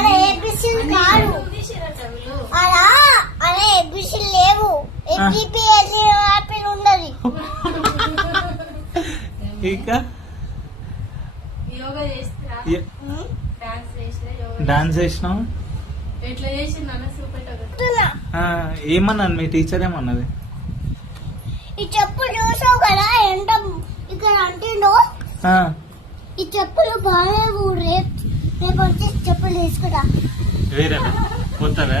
అలా ఏబిసిలు కాదు, అలా అలా ఏబిసిలు లేవు. ఏబిపి యాపిల్ ఉండదు. ఇంకా డాన్స్ చేసినావు. ఏమన్నాను మీ టీచర్? ఏమన్నది? ఈ చెప్పులు చూసావు కదా ఎంత ఇక్కడ అంటుండో. ఈ చెప్పులు బాగాలేవు, రేపు వచ్చి చెప్పులు తీసుకురా. వేరేనా పోతారా?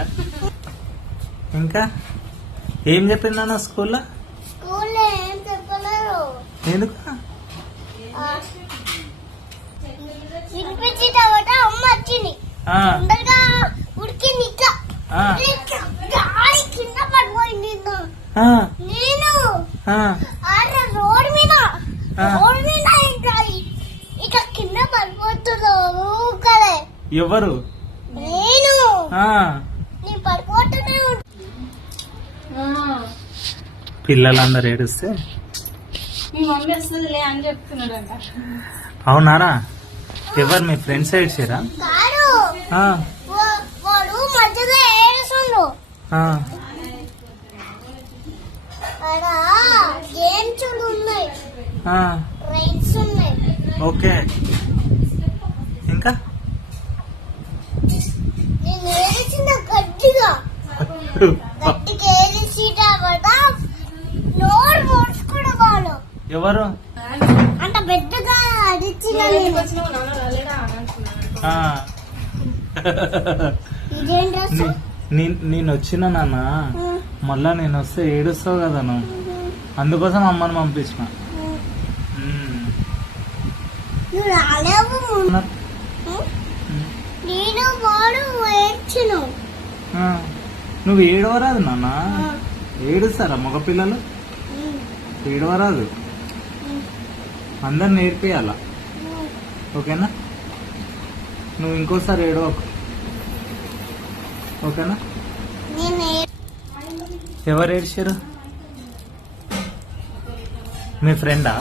ఇంకా ఏం చెప్పిందన్న స్కూల్లో? స్కూల్లో ఏం చెప్పలేరు. ఎందుకు? వినిపించేట అమ్మ వచ్చింది, తొందరగా ఉడికింది. ఇట్లా కింద పడిపోయింది. నేను రోడ్ మీద ఇక కింద పడిపోతున్నాను కదే. ఎవరు? నేను పడిపోతూనే. పిల్లలందరూ ఏడుస్తే మీ మమ్మీ వస్తుందిలే అని చెప్తున్నాడంట. అవునారా? ఎవరు మీ ఫ్రెండ్స్ ఏడ్చారా? కాదు, వాడు మధ్యలో ఏడుస్తుండు. గేమ్స్ ఉన్నాయి, రైడ్స్ ఉన్నాయి. ఓకే. ఇంకా నేను ఏడిచిన గట్టిగా ఏడిసిన నోరు మోసుకునే వాళ్ళు. ఎవరు అంత పెద్దగా అడిచిన నేను వచ్చిన నాన్న, మళ్ళా నేను వస్తే ఏడుస్తావు కదా నువ్వు, అందుకోసం అమ్మని పంపించిన. నేను వాడు ఏడ్చిన. నువ్వు ఏడవరాదు నాన్న, ఏడుస్తారా మగపిల్లలు? ఏడవరాదు, అందరు నేర్పియాల. ఓకేనా? నువ్వు ఇంకోసారి ఏడవకు. ఓకేనా? ఎవరు ఏడ్చారు? మీ ఫ్రెండా?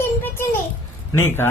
తినిపించండి నీకా?